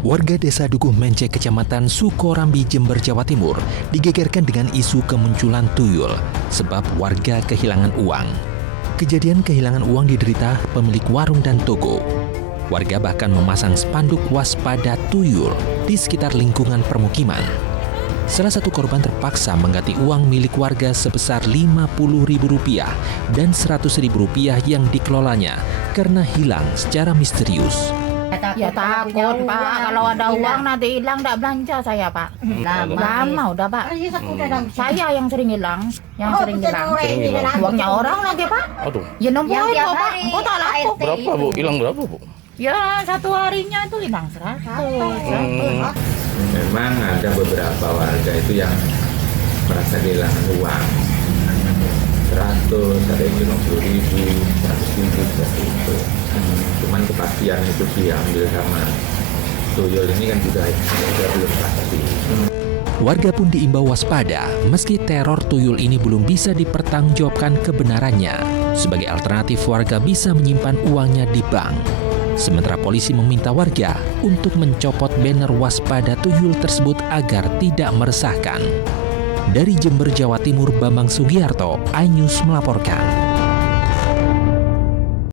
Warga desa Dukuh Mence, Kecamatan Sukorambi, Jember, Jawa Timur, digegerkan dengan isu kemunculan tuyul sebab warga kehilangan uang. Kejadian kehilangan uang diderita pemilik warung dan toko. Warga bahkan memasang spanduk waspada tuyul di sekitar lingkungan permukiman. Salah satu korban terpaksa mengganti uang milik warga sebesar Rp50.000 dan Rp100.000 yang dikelolanya karena hilang secara misterius. Ya takut Pak, kalau ada uang nanti hilang tidak belanja saya Pak. Lama udah Pak. Saya yang sering hilang, Uangnya orang lagi Pak. Aduh, Ya nomborin kok Pak, kok tak laku. berapa Bu? Hilang berapa Bu? Ya satu harinya itu hilang 100. Memang ada beberapa warga itu yang merasa kehilangan uang 100, ada yang 50.000, 100.000 seperti itu. Cuman kepastian itu diambil sama tuyul ini kan juga belum pasti. Warga pun diimbau waspada meski teror tuyul ini belum bisa dipertanggungjawabkan kebenarannya. Sebagai alternatif, warga bisa menyimpan uangnya di bank. Sementara polisi meminta warga untuk mencopot banner waspada tuyul tersebut agar tidak meresahkan. Dari Jember, Jawa Timur, Bambang Sugiarto, iNews melaporkan.